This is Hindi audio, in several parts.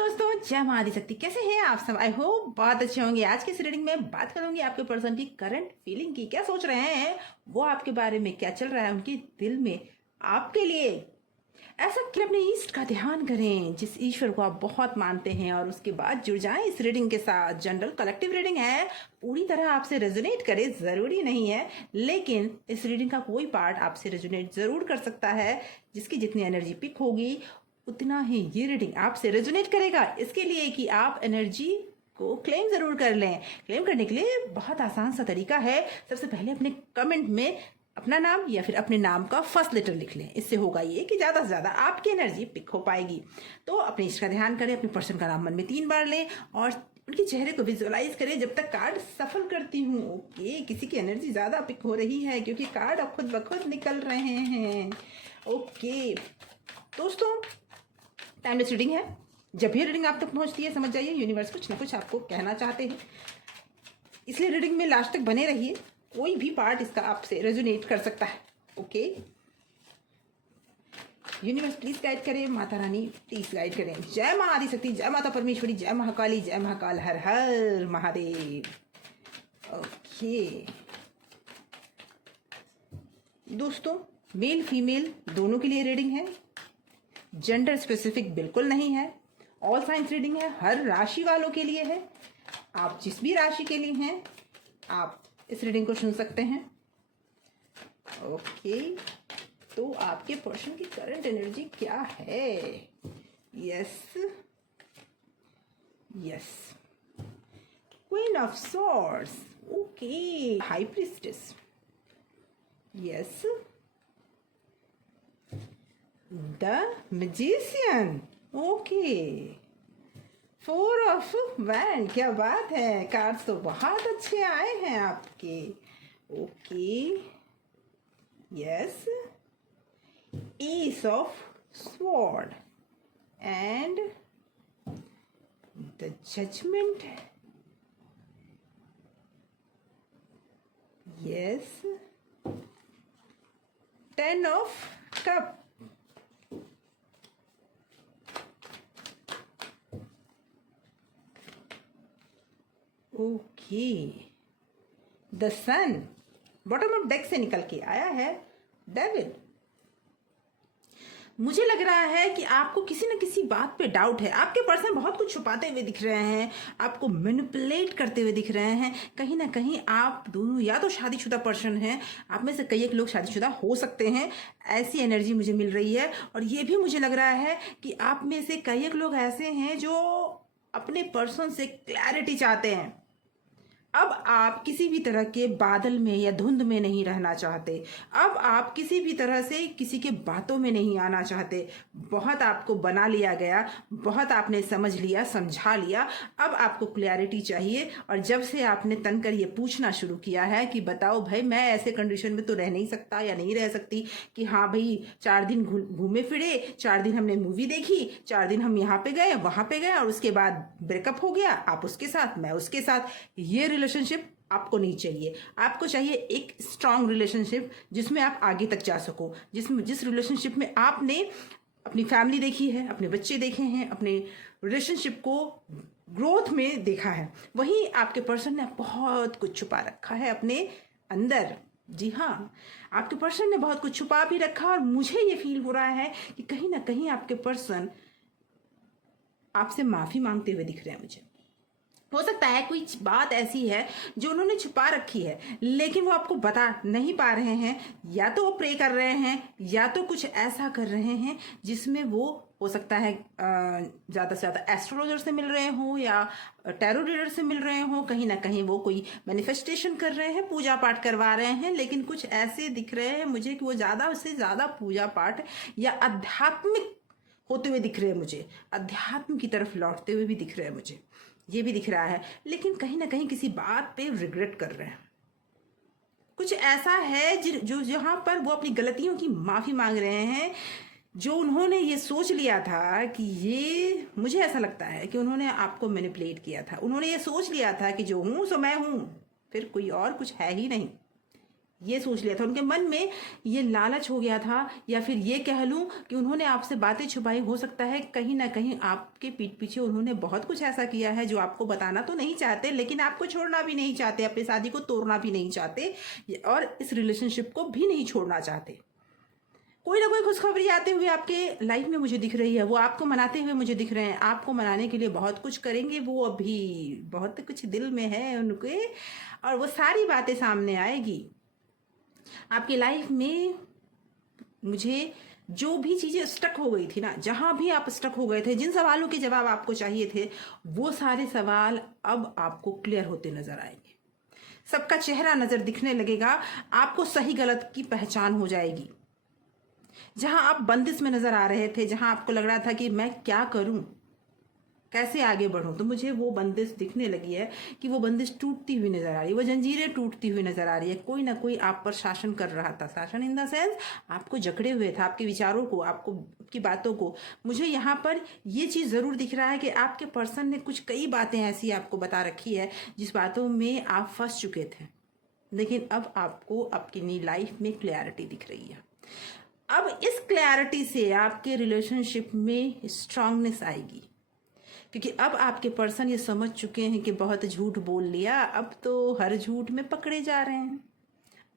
दोस्तों, जय माँ आदिशक्ति। कैसे हैं आप सब? आई होप बहुत अच्छे होंगे। आज की इस रीडिंग में बात करूंगी आपके पर्सन की करंट फीलिंग की। क्या सोच रहे हैं वो आपके बारे में, क्या चल रहा है उनके दिल में आपके लिए। ऐसा कि अपने ईष्ट का ध्यान करें, जिस ईश्वर को आप बहुत मानते हैं, और उसके बाद जुड़ जाएं इस रीडिंग के साथ। जनरल कलेक्टिव रीडिंग है, पूरी तरह आपसे रेजोनेट करे जरूरी नहीं है, लेकिन इस रीडिंग का कोई पार्ट आपसे रेजोनेट जरूर कर सकता है। जिसकी जितनी एनर्जी पिक होगी उतना ही ये रीडिंग आपसे रेजोनेट करेगा। इसके लिए कि आप एनर्जी को क्लेम जरूर कर लें। क्लेम करने के लिए बहुत आसान सा तरीका है। सबसे पहले अपने कमेंट में अपना नाम या फिर अपने नाम का फर्स्ट लेटर लिख लें। इससे होगा ये कि ज़्यादा से ज़्यादा आपकी एनर्जी पिक हो पाएगी। तो अपने इष्ट का ध्यान करें, अपने पर्सन का नाम मन में 3 बार लें और उनके चेहरे को विजुअलाइज करें जब तक कार्ड सफल करती हूँ। ओके, किसी की एनर्जी ज़्यादा पिक हो रही है क्योंकि कार्ड अब खुद ब खुद निकल रहे हैं। ओके दोस्तों, टाइमलेस रीडिंग है। जब भी रीडिंग आप तक पहुंचती है, समझ जाइए यूनिवर्स कुछ ना कुछ आपको कहना चाहते हैं, इसलिए रीडिंग में लास्ट तक बने रहिए। कोई भी पार्ट इसका आपसे रेजोनेट कर सकता है। ओके, यूनिवर्स प्लीज गाइड करें, माता रानी प्लीज गाइड करें। जय माँ आदिशक्ति, जय माता परमेश्वरी, जय महाकाली, जय महाकाल, हर हर महादेव। ओके दोस्तों, मेल फीमेल दोनों के लिए रीडिंग है। जेंडर स्पेसिफिक बिल्कुल नहीं है। ऑल साइंस रीडिंग है, हर राशि वालों के लिए है। आप जिस भी राशि के लिए हैं आप इस रीडिंग को सुन सकते हैं। ओके, तो आपके पर्सन की करंट एनर्जी क्या है? Yes yes, queen of swords. Okay, high priestess. Yes, the magician. Okay, 4 of wand. क्या बात है, कार्ड्स तो बहुत अच्छे आए हैं आपके। Okay, yes, ace of sword and the judgment. Yes, 10 of cup. Okay, the sun bottom of deck से निकल के आया है डेविल। मुझे लग रहा है कि आपको किसी न किसी बात पे डाउट है। आपके पर्सन बहुत कुछ छुपाते हुए दिख रहे हैं, आपको मैनिपुलेट करते हुए दिख रहे हैं। कहीं ना कहीं आप दोनों या तो शादीशुदा पर्सन हैं, आप में से कई एक लोग शादीशुदा हो सकते हैं, ऐसी एनर्जी मुझे मिल रही है। और ये भी मुझे लग रहा है कि आप में से कई एक लोग ऐसे हैं जो अपने पर्सन से क्लैरिटी चाहते हैं। अब आप किसी भी तरह के बादल में या धुंध में नहीं रहना चाहते। अब आप किसी भी तरह से किसी के बातों में नहीं आना चाहते। बहुत आपको बना लिया गया, बहुत आपने समझ लिया, समझा लिया। अब आपको क्लैरिटी चाहिए। और जब से आपने तनकर ये पूछना शुरू किया है कि बताओ भाई, मैं ऐसे कंडीशन में तो रह नहीं सकता या नहीं रह सकती कि हाँ भाई 4 दिन घूमे फिरे, 4 दिन हमने मूवी देखी, 4 दिन हम यहाँ पे गए वहाँ पे गए और उसके बाद ब्रेकअप हो गया, आप उसके साथ मैं उसके साथ। ये रिलेशनशिप आपको नहीं चाहिए। आपको चाहिए एक स्ट्रांग रिलेशनशिप जिसमें आप आगे तक जा सको, जिस रिलेशनशिप में आपने अपनी फैमिली देखी है, अपने बच्चे देखे हैं, अपने रिलेशनशिप को ग्रोथ में देखा है। वहीं आपके पर्सन ने बहुत कुछ छुपा रखा है अपने अंदर। जी हाँ, आपके पर्सन ने बहुत कुछ छुपा भी रखा। और मुझे ये फील हो रहा है कि कहीं ना कहीं आपके पर्सन आपसे माफी मांगते हुए दिख रहे हैं मुझे। हो सकता है कोई बात ऐसी है जो उन्होंने छुपा रखी है, लेकिन वो आपको बता नहीं पा रहे हैं। या तो वो प्रे कर रहे हैं, या तो कुछ ऐसा कर रहे हैं जिसमें वो हो सकता है ज़्यादा से ज़्यादा एस्ट्रोलॉजर से मिल रहे हो या टैरो रीडर से मिल रहे हो। कहीं ना कहीं वो कोई मैनिफेस्टेशन कर रहे हैं, पूजा पाठ करवा रहे हैं। लेकिन कुछ ऐसे दिख रहे हैं मुझे कि वो ज़्यादा से ज़्यादा पूजा पाठ या आध्यात्मिक होते हुए दिख रहे हैं मुझे। अध्यात्म की तरफ लौटते हुए भी दिख रहे हैं मुझे, ये भी दिख रहा है। लेकिन कहीं ना कहीं किसी बात पे रिग्रेट कर रहे हैं। कुछ ऐसा है जो जहां पर वो अपनी गलतियों की माफी मांग रहे हैं। जो उन्होंने ये सोच लिया था कि ये, मुझे ऐसा लगता है कि उन्होंने आपको मैनिपुलेट किया था। उन्होंने ये सोच लिया था कि जो हूं सो मैं हूं, फिर कोई और कुछ है ही नहीं। ये सोच लिया था, उनके मन में ये लालच हो गया था, या फिर ये कह लूं कि उन्होंने आपसे बातें छुपाई। हो सकता है कहीं ना कहीं आपके पीठ पीछे उन्होंने बहुत कुछ ऐसा किया है जो आपको बताना तो नहीं चाहते, लेकिन आपको छोड़ना भी नहीं चाहते, अपनी शादी को तोड़ना भी नहीं चाहते और इस रिलेशनशिप को भी नहीं छोड़ना चाहते। कोई ना कोई खुशखबरी आते हुए आपके लाइफ में मुझे दिख रही है, वो आपको मनाते हुए मुझे दिख रहे हैं। आपको मनाने के लिए बहुत कुछ करेंगे वो, अभी बहुत कुछ दिल में है उनके, और वो सारी बातें सामने आएगी आपकी लाइफ में। मुझे जो भी चीज़ें स्टक हो गई थी ना, जहां भी आप स्टक हो गए थे, जिन सवालों के जवाब आपको चाहिए थे, वो सारे सवाल अब आपको क्लियर होते नजर आएंगे। सबका चेहरा नजर दिखने लगेगा, आपको सही गलत की पहचान हो जाएगी। जहां आप बंदिश में नजर आ रहे थे, जहां आपको लग रहा था कि मैं क्या करूं, कैसे आगे बढ़ूं, तो मुझे वो बंदिश दिखने लगी है कि वो बंदिश टूटती हुई नजर आ रही है, वो जंजीरें टूटती हुई नजर आ रही है। कोई ना कोई आप पर शासन कर रहा था, शासन इन द सेंस आपको जकड़े हुए था, आपके विचारों को, आपको की बातों को। मुझे यहाँ पर ये चीज़ ज़रूर दिख रहा है कि आपके पर्सन ने कुछ कई बातें ऐसी आपको बता रखी है जिस बातों में आप फंस चुके थे, लेकिन अब आपको अपनी लाइफ में क्लैरिटी दिख रही है। अब इस क्लैरिटी से आपके रिलेशनशिप में स्ट्रांगनेस आएगी, क्योंकि अब आपके पर्सन ये समझ चुके हैं कि बहुत झूठ बोल लिया, अब तो हर झूठ में पकड़े जा रहे हैं,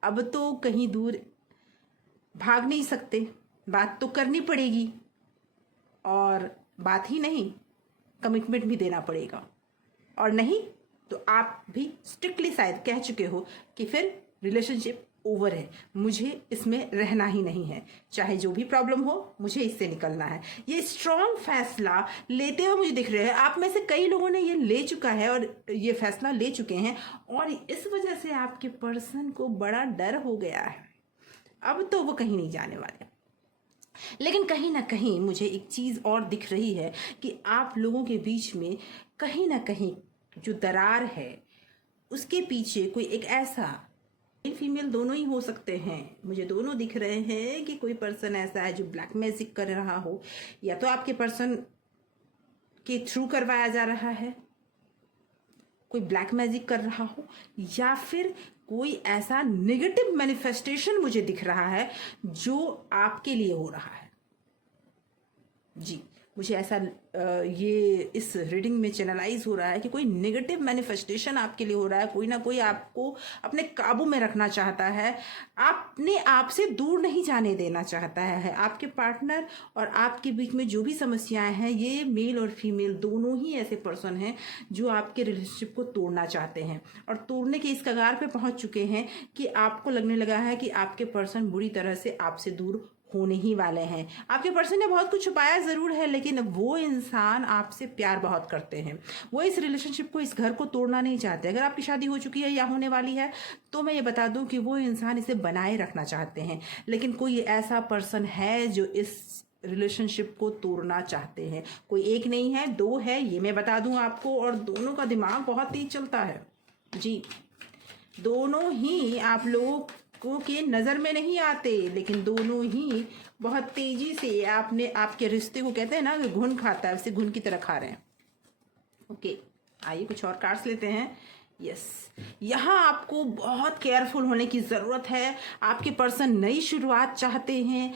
अब तो कहीं दूर भाग नहीं सकते, बात तो करनी पड़ेगी, और बात ही नहीं कमिटमेंट भी देना पड़ेगा, और नहीं तो आप भी स्ट्रिक्टली शायद कह चुके हो कि फिर रिलेशनशिप ओवर है, मुझे इसमें रहना ही नहीं है, चाहे जो भी प्रॉब्लम हो मुझे इससे निकलना है। ये स्ट्रॉन्ग फैसला लेते हुए मुझे दिख रहे हैं। आप में से कई लोगों ने ये ले चुका है और ये फैसला ले चुके हैं, और इस वजह से आपके पर्सन को बड़ा डर हो गया है। अब तो वो कहीं नहीं जाने वाले, लेकिन कहीं ना कहीं मुझे एक चीज़ और दिख रही है कि आप लोगों के बीच में कहीं ना कहीं जो दरार है उसके पीछे कोई एक ऐसा, फीमेल दोनों ही हो सकते हैं, मुझे दोनों दिख रहे हैं कि कोई पर्सन ऐसा है जो ब्लैक मैजिक कर रहा हो, या तो आपके पर्सन के थ्रू करवाया जा रहा है, कोई ब्लैक मैजिक कर रहा हो, या फिर कोई ऐसा नेगेटिव मैनिफेस्टेशन मुझे दिख रहा है जो आपके लिए हो रहा है। जी, मुझे ऐसा ये इस रीडिंग में चैनलाइज हो रहा है कि कोई नेगेटिव मैनिफेस्टेशन आपके लिए हो रहा है, कोई ना कोई आपको अपने काबू में रखना चाहता है, अपने आप से दूर नहीं जाने देना चाहता है। आपके पार्टनर और आपके बीच में जो भी समस्याएं हैं, ये मेल और फीमेल दोनों ही ऐसे पर्सन हैं जो आपके रिलेशनशिप को तोड़ना चाहते हैं, और तोड़ने के इस कगार पे पहुंच चुके हैं कि आपको लगने लगा है कि आपके पर्सन बुरी तरह से आपसे दूर होने ही वाले हैं। आपके पर्सन ने बहुत कुछ छुपाया ज़रूर है, लेकिन वो इंसान आपसे प्यार बहुत करते हैं, वो इस रिलेशनशिप को, इस घर को तोड़ना नहीं चाहते। अगर आपकी शादी हो चुकी है या होने वाली है तो मैं ये बता दूं कि वो इंसान इसे बनाए रखना चाहते हैं, लेकिन कोई ऐसा पर्सन है जो इस रिलेशनशिप को तोड़ना चाहते हैं। कोई एक नहीं है, दो है, ये मैं बता दूं आपको, और दोनों का दिमाग बहुत तेज चलता है। जी, दोनों ही आप लोगों के नज़र में नहीं आते, लेकिन दोनों ही बहुत तेजी से आपके रिश्ते को, कहते हैं ना कि घुन खाता है, उसे घुन की तरह खा रहे हैं। ओके, आइए कुछ और कार्ड्स लेते हैं। यस, यहाँ आपको बहुत केयरफुल होने की ज़रूरत है। आपके पर्सन नई शुरुआत चाहते हैं,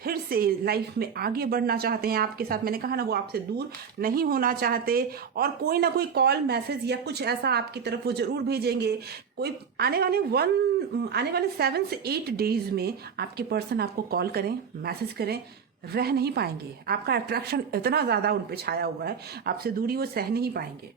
फिर से लाइफ में आगे बढ़ना चाहते हैं आपके साथ। मैंने कहा ना, वो आपसे दूर नहीं होना चाहते, और कोई ना कोई कॉल, मैसेज या कुछ ऐसा आपकी तरफ वो जरूर भेजेंगे। कोई आने वाले 7 से 8 डेज में आपके पर्सन आपको कॉल करें, मैसेज करें, रह नहीं पाएंगे। आपका अट्रैक्शन इतना ज़्यादा उन पर छाया हुआ है, आपसे दूरी वो सह नहीं पाएंगे।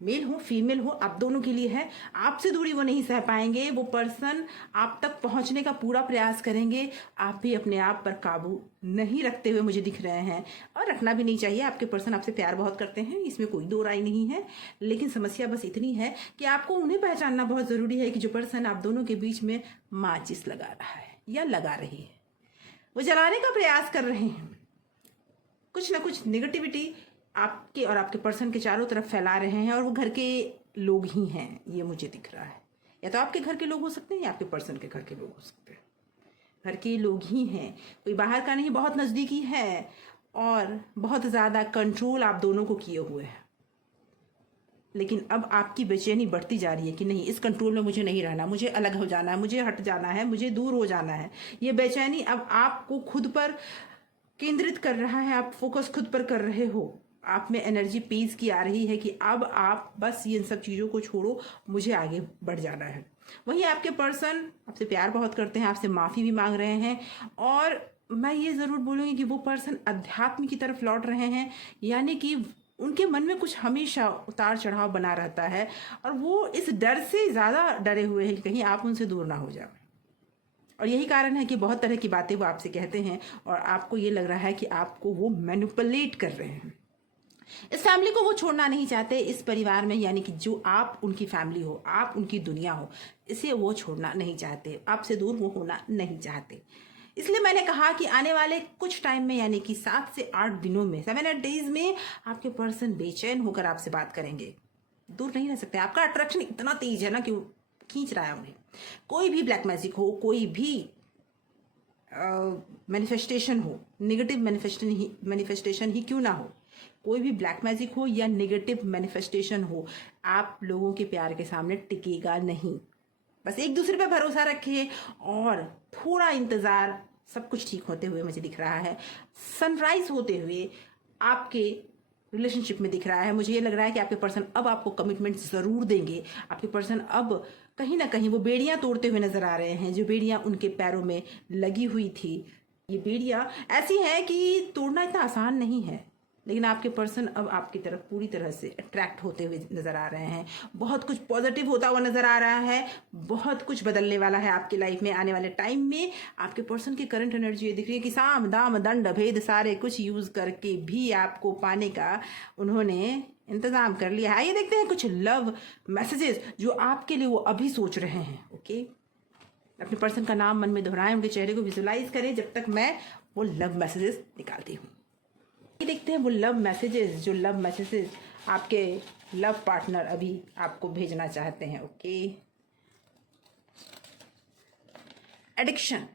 मेल हो फीमेल हो, आप दोनों के लिए है, आपसे दूरी वो नहीं सह पाएंगे। वो पर्सन आप तक पहुंचने का पूरा प्रयास करेंगे। आप भी अपने आप पर काबू नहीं रखते हुए मुझे दिख रहे हैं, और रखना भी नहीं चाहिए। आपके पर्सन आपसे प्यार बहुत करते हैं, इसमें कोई दो राय नहीं है, लेकिन समस्या बस इतनी है कि आपको उन्हें पहचानना बहुत ज़रूरी है कि जो पर्सन आप दोनों के बीच में माचिस लगा रहा है या लगा रही है, वो जलाने का प्रयास कर रहे हैं, कुछ ना कुछ नेगेटिविटी आपके और आपके पर्सन के चारों तरफ फैला रहे हैं, और वो घर के लोग ही हैं, ये मुझे दिख रहा है। या तो आपके घर के लोग हो सकते हैं या आपके पर्सन के घर के लोग हो सकते हैं। घर के लोग ही हैं, कोई बाहर का नहीं, बहुत नज़दीकी है, और बहुत ज़्यादा कंट्रोल आप दोनों को किए हुए हैं। लेकिन अब आपकी बेचैनी बढ़ती जा रही है कि नहीं, इस कंट्रोल में मुझे नहीं रहना, मुझे अलग हो जाना है, मुझे हट जाना है, मुझे दूर हो जाना है। ये बेचैनी अब आपको खुद पर केंद्रित कर रहा है, आप फोकस खुद पर कर रहे हो, आप में एनर्जी पीस की आ रही है कि अब आप बस ये इन सब चीज़ों को छोड़ो, मुझे आगे बढ़ जाना है। वहीं आपके पर्सन आपसे प्यार बहुत करते हैं, आपसे माफ़ी भी मांग रहे हैं, और मैं ये ज़रूर बोलूँगी कि वो पर्सन अध्यात्म की तरफ लौट रहे हैं, यानी कि उनके मन में कुछ हमेशा उतार चढ़ाव बना रहता है, और वो इस डर से ज़्यादा डरे हुए हैं कि कहीं आप उनसे दूर ना हो जाए। और यही कारण है कि बहुत तरह की बातें वो आपसे कहते हैं, और आपको ये लग रहा है कि आपको वो मैनिपुलेट कर रहे हैं। इस फैमिली को वो छोड़ना नहीं चाहते, इस परिवार में, यानी कि जो आप उनकी फैमिली हो, आप उनकी दुनिया हो, इसे वो छोड़ना नहीं चाहते, आपसे दूर वो होना नहीं चाहते। इसलिए मैंने कहा कि आने वाले कुछ टाइम में, यानी कि 7 से 8 दिनों में, 7-8 डेज में आपके पर्सन बेचैन होकर आपसे बात करेंगे। दूर नहीं रह सकते, आपका अट्रैक्शन इतना तेज है ना कि वो खींच रहा है उन्हें। कोई भी ब्लैक मैजिक हो, कोई भी मैनिफेस्टेशन हो, नेगेटिव मैनिफेस्टेशन ही क्यों ना हो, कोई भी ब्लैक मैजिक हो या नेगेटिव मैनिफेस्टेशन हो, आप लोगों के प्यार के सामने टिकेगा नहीं। बस एक दूसरे पे भरोसा रखिए और थोड़ा इंतज़ार, सब कुछ ठीक होते हुए मुझे दिख रहा है, सनराइज होते हुए आपके रिलेशनशिप में दिख रहा है। मुझे ये लग रहा है कि आपके पर्सन अब आपको कमिटमेंट ज़रूर देंगे। आपके पर्सन अब कहीं ना कहीं वो बेड़ियां तोड़ते हुए नजर आ रहे हैं, जो बेड़ियां उनके पैरों में लगी हुई थी। ये बेड़ियां ऐसी हैं कि तोड़ना इतना आसान नहीं है, लेकिन आपके पर्सन अब आपकी तरफ पूरी तरह से अट्रैक्ट होते हुए नज़र आ रहे हैं। बहुत कुछ पॉजिटिव होता हुआ नज़र आ रहा है, बहुत कुछ बदलने वाला है आपकी लाइफ में आने वाले टाइम में। आपके पर्सन की करंट एनर्जी ये दिख रही है कि साम दाम दंड भेद सारे कुछ यूज़ करके भी आपको पाने का उन्होंने इंतज़ाम कर लिया है। आइए देखते हैं कुछ लव मैसेजेस जो आपके लिए वो अभी सोच रहे हैं। ओके, अपने पर्सन का नाम मन में दोहराएं, उनके चेहरे को विजुलाइज करें जब तक मैं वो लव मैसेजेस निकालती हूँ। देखते हैं वो लव मैसेजेस, जो लव मैसेजेस आपके लव पार्टनर अभी आपको भेजना चाहते हैं। ओके, एडिक्शन,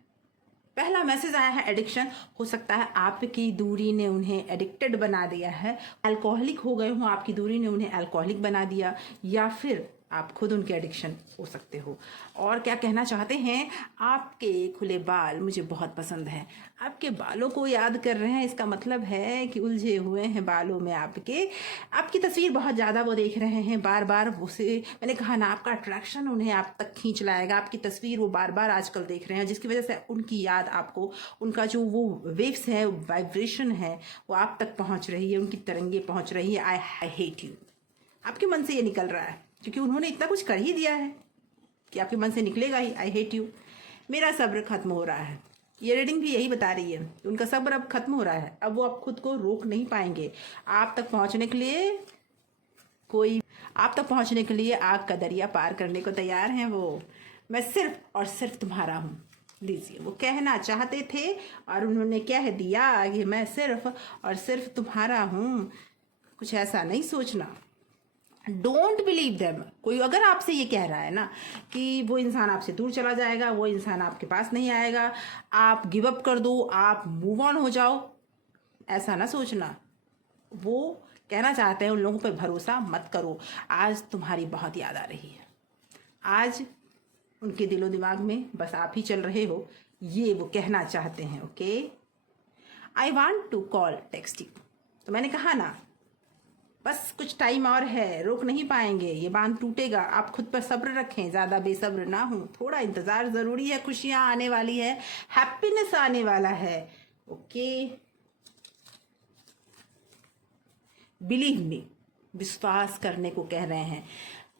पहला मैसेज आया है एडिक्शन। हो सकता है आपकी दूरी ने उन्हें एडिक्टेड बना दिया है, अल्कोहलिक हो गए हो, आपकी दूरी ने उन्हें अल्कोहलिक बना दिया, या फिर आप खुद उनके एडिक्शन हो सकते हो। और क्या कहना चाहते हैं, आपके खुले बाल मुझे बहुत पसंद हैं, आपके बालों को याद कर रहे हैं। इसका मतलब है कि उलझे हुए हैं बालों में आपकी तस्वीर बहुत ज़्यादा वो देख रहे हैं बार बार। उसे मैंने कहा ना, आपका अट्रैक्शन उन्हें आप तक खींच लाएगा। आपकी तस्वीर वो बार बार आजकल देख रहे हैं, जिसकी वजह से उनकी याद आपको, उनका जो वो वेव्स है, वाइब्रेशन है, वो आप तक पहुँच रही है, उनकी तरंगे पहुँच रही है। आई हेट यू, आपके मन से ये निकल रहा है, क्योंकि उन्होंने इतना कुछ कर ही दिया है कि आपके मन से निकलेगा ही, आई हेट यू। मेरा सब्र खत्म हो रहा है, ये रीडिंग भी यही बता रही है। उनका सब्र अब खत्म हो रहा है, अब वो आप खुद को रोक नहीं पाएंगे। आप तक पहुंचने के लिए आग का दरिया पार करने को तैयार हैं वो। मैं सिर्फ और सिर्फ तुम्हारा हूँ, लीजिए। वो कहना चाहते थे और उन्होंने कह दिया कि मैं सिर्फ और सिर्फ तुम्हारा हूँ। कुछ ऐसा नहीं सोचना, डोंट बिलीव देम। कोई अगर आपसे ये कह रहा है ना कि वो इंसान आपसे दूर चला जाएगा, वो इंसान आपके पास नहीं आएगा, आप गिव अप कर दो, आप मूव ऑन हो जाओ, ऐसा ना सोचना। वो कहना चाहते हैं उन लोगों पर भरोसा मत करो। आज तुम्हारी बहुत याद आ रही है, आज उनके दिलो दिमाग में बस आप ही चल रहे हो, ये वो कहना चाहते हैं। Okay, I want to call text you. तो मैंने कहा ना, बस कुछ टाइम और है, रोक नहीं पाएंगे, ये बांध टूटेगा। आप खुद पर सब्र रखें, ज़्यादा बेसब्र ना हो, थोड़ा इंतज़ार ज़रूरी है। खुशियाँ आने वाली है, हैप्पीनेस आने वाला है। ओके, बिलीव मी, विश्वास करने को कह रहे हैं।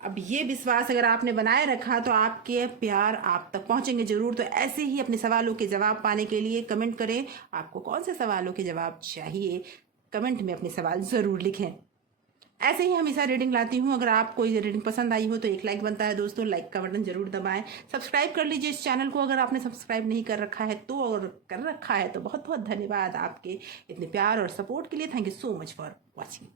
अब ये विश्वास अगर आपने बनाए रखा तो आपके प्यार आप तक पहुंचेंगे जरूर। तो ऐसे ही अपने सवालों के जवाब पाने के लिए कमेंट करें। आपको कौन से सवालों के जवाब चाहिए, कमेंट में अपने सवाल ज़रूर लिखें। ऐसे ही हमेशा रीडिंग लाती हूँ। अगर आपको ये रीडिंग पसंद आई हो तो एक लाइक बनता है दोस्तों, लाइक का बटन जरूर दबाएं। सब्सक्राइब कर लीजिए इस चैनल को अगर आपने सब्सक्राइब नहीं कर रखा है तो, और कर रखा है तो बहुत बहुत धन्यवाद आपके इतने प्यार और सपोर्ट के लिए। Thank you so much for watching.